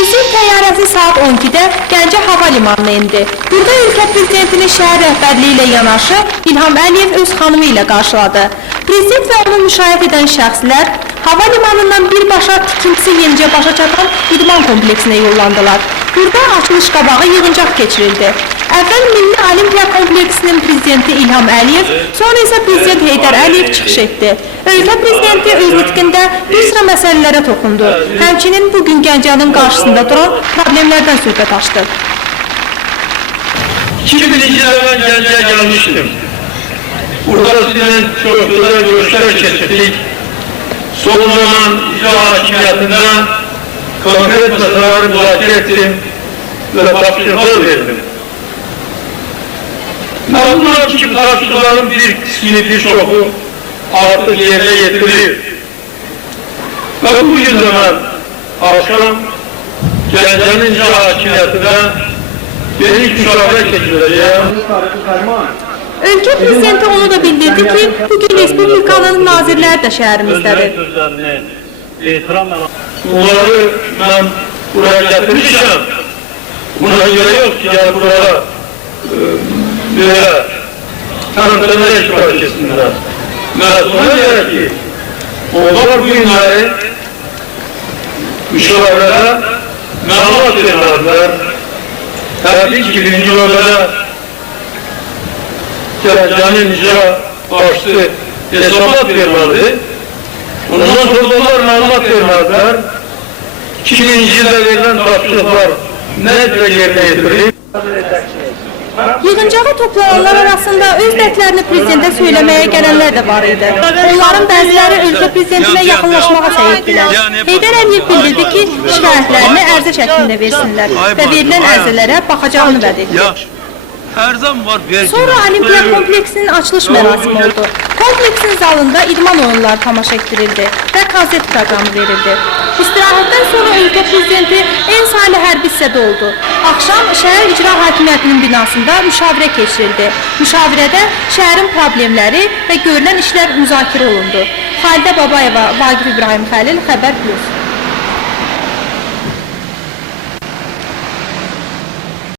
Prezident təyyarəsi saat 12-də Gəncə hava limanına indi. Burada ölkə prezidentinin şəhər rəhbərliyi ilə yanaşı İlham Əliyev öz xanımı ilə qarşıladı. Prezident və onu müşayiət edən şəxslər hava limanından birbaşa tikintisi yenicə başa çatan idman kompleksinə yollandılar. Burada açılış qabağı yığıncaq keçirildi. Əvvəl Milli Olimpiya Kompleksinin prezidenti İlham Əliyev, sonra isə prezident Heydər Əliyev çıxış etdi. Ölkə prezidenti öz nitqində bir sıra məsələlərə toxundu. Həmçinin bugün Gəncənin qarşısında duran problemlərdən söhbət açdı. 2000-ci ildə mən Gəncəyə gəlmişdim. Burada sizinlə çox güzel görüşlər keçirdik. Son zaman icra hakimiyyətində konkret məsələləri müzakirə etdim və tapşırıqlar verdim. Məlumat ki, tapşırıqların bir qismini, bir çoxu artıq yerinə yetirilir. Və bugün də mən axşam Gəncənin icra hakimiyyətində geniş müşavirə keçirəcəyəm. Ölkə prezidenti onu da bildirdi ki, bugün Respublikanın nazirləri də şəhərimizdədir. Bunları mən buraya gətirmişəm. Buna göre yok ki, yani buraya böyle tanıtımlara iştirak etsinler. Buna göre ki, onlar bu günleri müşavirlere məlumat verirler. Tabii ki, birinci növbədə Gəncənin icra başçısı hesabat verirlerdi. Ondan sonra onlar məlumat verirler. 2000-ci ildə verilen tapşırıqlar ne yerine yetirir? Yığıncağa toplananlar arasında öz dərdlərini prezidentə söyləməyə gələnlər də var idi. Onların bəziləri ölkə prezidentinə yaxınlaşmağa səy etdilər. Heydər Əliyev bildirdi ki, şikayətlərini ərizə şəklində versinlər və verilən ərizələrə baxacağını vəd etdi. Sonra Olimpiya kompleksinin açılış mərasimi oldu. Kompleksin zalında idman oyunları tamaşa etdirildi və konsert proqramı verildi. İstirahətdən sonra ölkə prezidenti en salih hərbi hissədə oldu. Axşam şəhər icra hakimiyyətinin binasında müşavirə keçirildi. Müşavirədə şəhərin problemləri və görülən işlər müzakirə olundu. Xalidə Babayeva, Vaqif İbrahim Xəlil, Xəbər Plus.